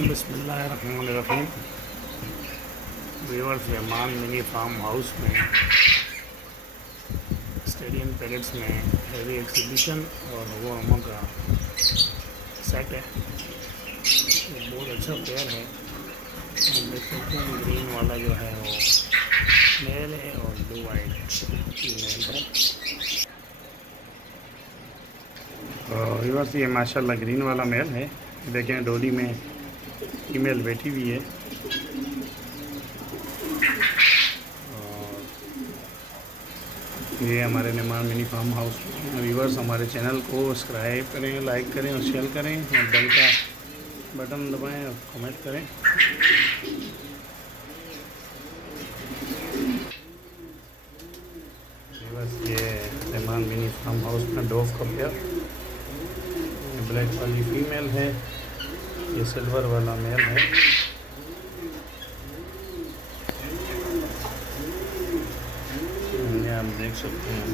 बिस्मिल्लाहिर्रहमानिर्रहीम। Viewers, Rahman mini farmhouse में stadium pallets में हैवी एग्जीबिशन और हवा का सेट है। ये बहुत अच्छा पेयर है। आप देख सकते हैं ग्रीन वाला जो है वो मेल है और ब्लू वाइट फीमेल है। व्यूअर्स, ये माशाल्लाह ग्रीन वाला मेल है। देखें डोली में फीमेल बैठी हुई है। और ये हमारे Rahman mini farmhouse viewers, हमारे चैनल को सब्सक्राइब करें, लाइक करें और शेयर करें और बेल का बटन दबाएं और कमेंट करें। व्यूअर्स, ये रहमान मिनी फार्म हाउस में डोव का पेयर, ब्लैक वाली फीमेल है, ये सिल्वर वाला मेल है। ये आप देख सकते हैं।